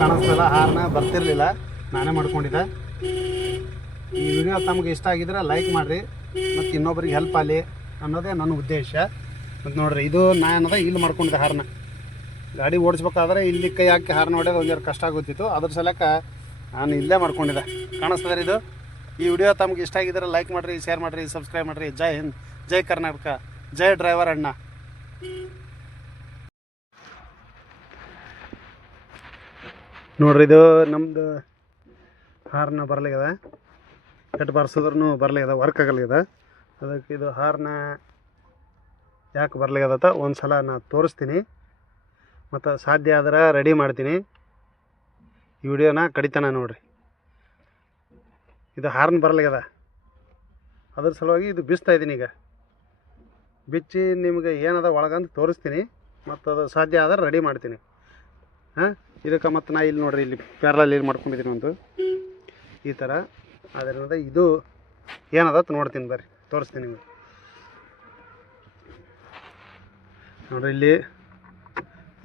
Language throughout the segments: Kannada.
ಕಾಣಿಸ್ತಲ್ಲ ಹಾರನ ಬರ್ತಿರ್ಲಿಲ್ಲ. ನಾನೇ ಮಾಡ್ಕೊಂಡಿದ್ದೆ. ಈ ವಿಡಿಯೋ ತಮಗೆ ಇಷ್ಟ ಆಗಿದ್ರೆ ಲೈಕ್ ಮಾಡಿರಿ, ಮತ್ತು ಇನ್ನೊಬ್ರಿಗೆ ಹೆಲ್ಪ್ ಆಗಲಿ ಅನ್ನೋದೇ ನನ್ನ ಉದ್ದೇಶ. ಮತ್ತು ನೋಡ್ರಿ, ಇದು ನಾ ಏನದ, ಇಲ್ಲಿ ಮಾಡ್ಕೊಂಡಿದ್ದೆ ಹಾರನ ಗಾಡಿ ಓಡಿಸ್ಬೇಕಾದ್ರೆ ಇಲ್ಲಿ ಕೈ ಹಾಕಿ ಹಾರನ ಹೊಡೆಯೋದು ಒಂದೆರಡು ಕಷ್ಟ ಆಗುತ್ತಿತ್ತು ಅದ್ರ ಸಲಕ ನಾನು ಇಲ್ಲೇ ಮಾಡ್ಕೊಂಡಿದ್ದೆ. ಕಾಣಿಸ್ತದೆ ಇದು? ಈ ವಿಡಿಯೋ ತಮಗೆ ಇಷ್ಟ ಆಗಿದ್ರೆ ಲೈಕ್ ಮಾಡಿರಿ ಶೇರ್ ಮಾಡಿರಿ ಸಬ್ಸ್ಕ್ರೈಬ್ ಮಾಡಿರಿ. ಜೈ ಹಿಂದ್, ಜೈ ಕರ್ನಾಟಕ, ಜೈ ಡ್ರೈವರ್ ಅಣ್ಣ. ನೋಡ್ರಿ ಇದು ನಮ್ದು ಹಾರ್ನ ಬರ್ಲಿಗದ. ಕೆಟ್ಟು ಬರ್ಸಿದ್ರು ಬರ್ಲಿಗದ ವರ್ಕ್ ಆಗಲಿಗದ. ಅದಕ್ಕೆ ಇದು ಹಾರ್ನ ಯಾಕೆ ಬರ್ಲಾಗ್ಯದ ಒಂದು ಸಲ ನಾ ತೋರಿಸ್ತೀನಿ. ಮತ್ತು ಸಾಧ್ಯ ಆದ್ರೆ ರೆಡಿ ಮಾಡ್ತೀನಿ. ಈ ವಿಡಿಯೋನ ಕಡಿತಾನ ನೋಡ್ರಿ. ಇದು ಹಾರ್ನ್ ಬರಲಿಗದ. ಅದ್ರ ಸಲುವಾಗಿ ಇದು ಬಿಚ್ತಾ ಇದ್ದೀನಿ ಈಗ. ಬಿಚ್ಚಿ ನಿಮಗೆ ಏನದ ಒಳಗಂತ ತೋರಿಸ್ತೀನಿ. ಮತ್ತು ಅದು ಸಾಧ್ಯ ಆದ್ರೆ ರೆಡಿ ಮಾಡ್ತೀನಿ. ಹಾಂ? ಇದಕ್ಕೆ ಮತ್ತು ನಾ ಇಲ್ಲಿ ನೋಡ್ರಿ, ಇಲ್ಲಿ ಪ್ಯಾರಲಲ್ಲಿ ಇಲ್ಲಿ ಮಾಡ್ಕೊಂಡಿದ್ದೀನಿ ಒಂದು. ಈ ಥರ ಅದರಿಂದ ಇದು ಏನದ ನೋಡ್ತೀನಿ ಬರ್ರಿ, ತೋರಿಸ್ತೀನಿ ನಿಮಗೆ. ನೋಡ್ರಿ ಇಲ್ಲಿ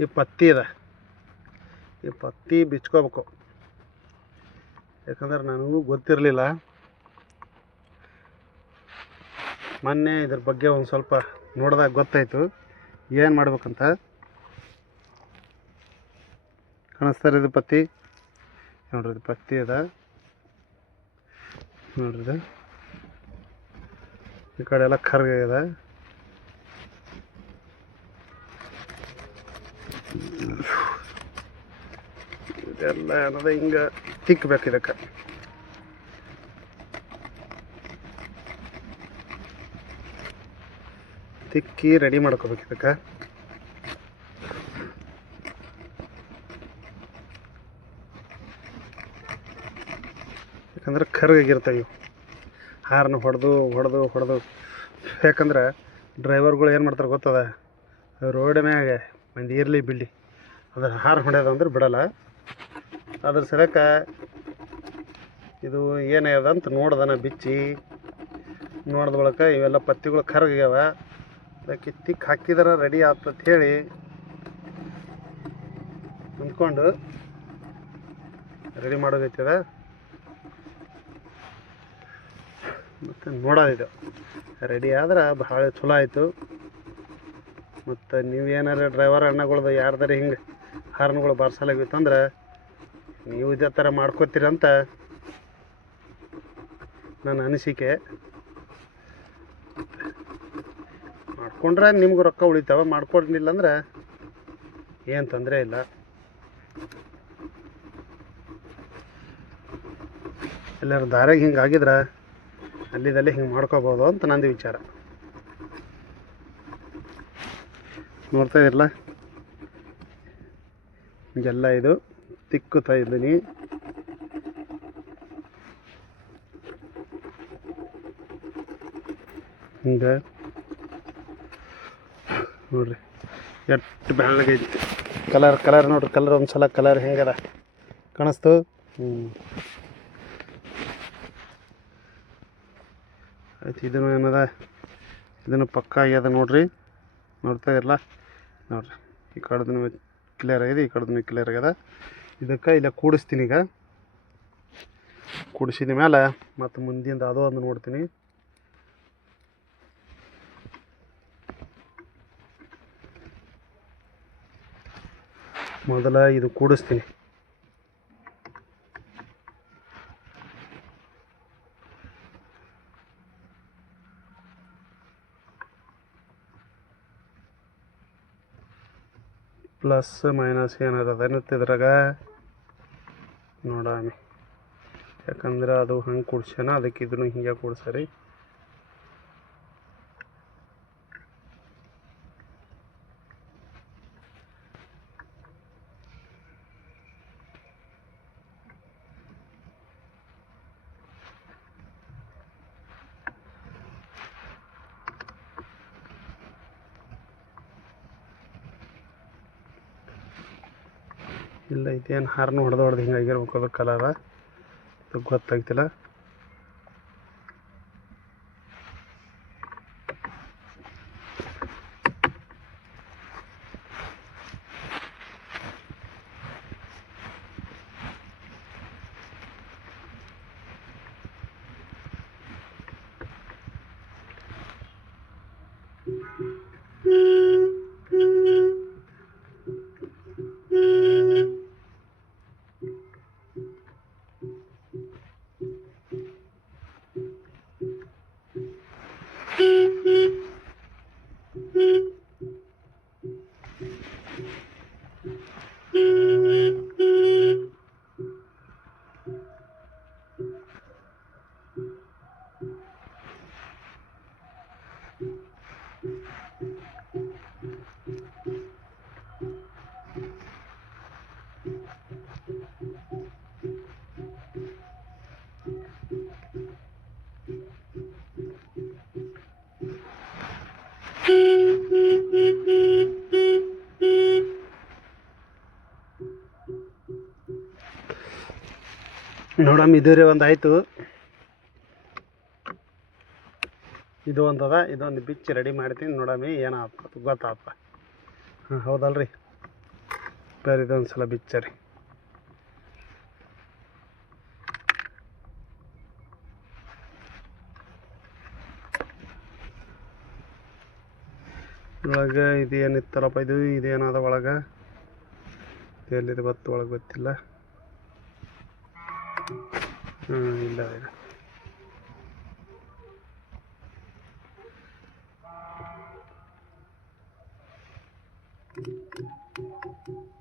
ಈ ಪತ್ತಿ ಇದೆ ಈ ಪತ್ತಿ ಬಿಚ್ಕೋಬೇಕು. ಯಾಕಂದ್ರೆ ನನಗೂ ಗೊತ್ತಿರಲಿಲ್ಲ. ಮೊನ್ನೆ ಇದ್ರ ಬಗ್ಗೆ ಒಂದು ಸ್ವಲ್ಪ ನೋಡಿದಾಗ ಗೊತ್ತಾಯಿತು. ಏನು ಮಾಡ್ಬೇಕಂತ? ಕಾಣಿಸ್ತಾರೆ ಇದು ಪತ್ತಿ ನೋಡ್ರಿ ಇದು ಪತ್ತಿ ಅದ ನೋಡ್ರಿ ಇದು ಈ ಕಡೆ ಎಲ್ಲ ಕರ್ಗಾಗ್ಯದ ಇದೆಲ್ಲ ಏನದ ಹಿಂಗೆ ತಿಕ್ಕಬೇಕು ಇದಕ್ಕೆ ತಿಕ್ಕಿ ರೆಡಿ ಮಾಡ್ಕೋಬೇಕು ಇದಕ್ಕೆ ಯಾಕಂದ್ರೆ ಕರ್ಗಾಗಿರ್ತವೆ. ಇವು ಹಾರನ್ನ ಹೊಡೆದು ಹೊಡೆದು ಹೊಡೆದು. ಯಾಕಂದ್ರೆ ಡ್ರೈವರ್ಗಳು ಏನು ಮಾಡ್ತಾರೆ ಗೊತ್ತದ? ರೋಡ್ ಮ್ಯಾಗ ಮಂದಿ ಇರಲಿ ಬಿಡ್ಲಿ. ಅದ್ರ ಹಾರ ಹೊಡೆಯೋದು ಅಂದ್ರೆ ಬಿಡಲ್ಲ. ಅದ್ರ ಸಲಕ ಇದು ಏನಾಗ್ಯದ ಅಂತ ನೋಡ್ದನ ಬಿಚ್ಚಿ. ನೋಡಿದ ಬಳಿಕ ಇವೆಲ್ಲ ಪತ್ತಿಗಳು ಕರ್ಗ್ಯಾವ ಅದಕ್ಕೆ ತಿಕ್ ಹಾಕಿದ್ರೆ ರೆಡಿ ಆಗ್ತತ್ ಹೇಳಿ ಅಂದ್ಕೊಂಡು ರೆಡಿ ಮಾಡೋದೈತದ? ಮತ್ತು ಇದು. ರೆಡಿ ಆದ್ರೆ ಭಾಳ ಚಲೋ ಆಯಿತು. ಮತ್ತು ಏನಾರ ಡ್ರೈವರ್ ಅಣ್ಣಗಳ್ದು ಯಾರ್ದಾರ ಹಿಂಗೆ ಹಾರ್ನ್ಗಳು ಬಾರ್ಸಲಾಗಿತ್ತಂದ್ರೆ ನೀವು ಇದೇ ಥರ ಮಾಡ್ಕೋತೀರಂತ ನನ್ನ ಅನಿಸಿಕೆ. ಮಾಡ್ಕೊಂಡ್ರೆ ನಿಮ್ಗೆ ರೊಕ್ಕ ಉಳಿತಾವ ಮಾಡ್ಕೊಂಡಿಲ್ಲ ಅಂದ್ರೆ ಏನು ತೊಂದರೆ ಇಲ್ಲ. ಎಲ್ಲರೂ ದಾರಿಗೆ ಹಿಂಗೆ ಆಗಿದ್ರೆ ಅಲ್ಲಿದಲ್ಲಿ ಹಿಂಗೆ ಮಾಡ್ಕೋಬೋದು ಅಂತ ನಂದು ವಿಚಾರ. ನೋಡ್ತಾ ಇರಲ್ಲ ಹಿಂಗೆಲ್ಲ ಇದು ತಿಕ್ಕುತ್ತಾ ಇದ್ದೀನಿ ಹಿಂಗೆ. ನೋಡ್ರಿ, ಎಷ್ಟು ಬೆಳ್ಳಗೈತಿ ಕಲರ್ ಕಲರ್ ನೋಡ್ರಿ ಕಲರ್ ಒಂದು ಸಲ ಕಲರ್ ಹೆಂಗದ? ಕಾಣಿಸ್ತು? ಹ್ಞೂ ಆಯ್ತು, ಇದನ್ನು ಏನದ? ಇದನ್ನು ಪಕ್ಕ ಆಗ್ಯದ ನೋಡ್ರಿ. ನೋಡ್ತಾ ಇರಲ್ಲ ನೋಡ್ರಿ, ಈ ಕಡೆದೂ ಕ್ಲಿಯರ್ ಆಗಿದೆ, ಈ ಕಡೆದೂ ಕ್ಲಿಯರ್ ಆಗ್ಯದ. ಇದಕ್ಕೆ ಇಲ್ಲ ಕೂಡಿಸ್ತೀನಿ ಈಗ. ಕೂಡಿಸಿದ ಮೇಲೆ ಮತ್ತು ಮುಂದಿಂದ ಅದು ಒಂದು ನೋಡ್ತೀನಿ. ಮೊದಲ ಇದು ಕೂಡಿಸ್ತೀನಿ. ಪ್ಲಸ್ ಮೈನಸ್ ಏನಾರ ಅದೇನತ್ತೆ ಇದ್ರಾಗ ನೋಡಾಮಿ. ಯಾಕಂದ್ರೆ ಅದು ಹಂಗೆ ಕೊಡ್ಸ್ಯಾನ ಅದಕ್ಕೆ ಇದನ್ನು ಹಿಂಗೆ ಕೂಡ್ಸರಿ ಇಲ್ಲ ಇದೇನು ಹಾರ್ನ್ ಹೊಡೆದು ಹೊಡೆದು ಹಿಂಗಾಗಿರ್ಬೇಕು ಅದು ಕಲರ ಅದು ಗೊತ್ತಾಗ್ತಿಲ್ಲ Mm-hmm. ನೋಡಮ್ಮ ಇದು ರೀ ಒಂದು ಆಯಿತು ಇದು ಒಂದು ಅದ ಇದೊಂದು ಬಿಚ್ಚಿ ರೆಡಿ ಮಾಡ್ತೀನಿ. ನೋಡಮ್ಮಿ ಏನಪ್ಪ ಗೊತ್ತಾಪ್ಪ ಹಾಂ ಹೌದಲ್ರಿ? ಬೇರೆ ಇದೊಂದು ಸಲ ಬಿಚ್ಚರಿ. ಒಳಗೆ ಇದು ಏನಿತ್ತಲ್ಲಪ್ಪ ಇದು? ಇದೇನದ ಒಳಗೆ? ಎಲ್ಲಿದೆ ಬತ್ತು ಒಳಗೆ ಗೊತ್ತಿಲ್ಲ. ಹಾಂ ಇಲ್ಲ ಇಲ್ಲ ಹಿಂಗೇನದ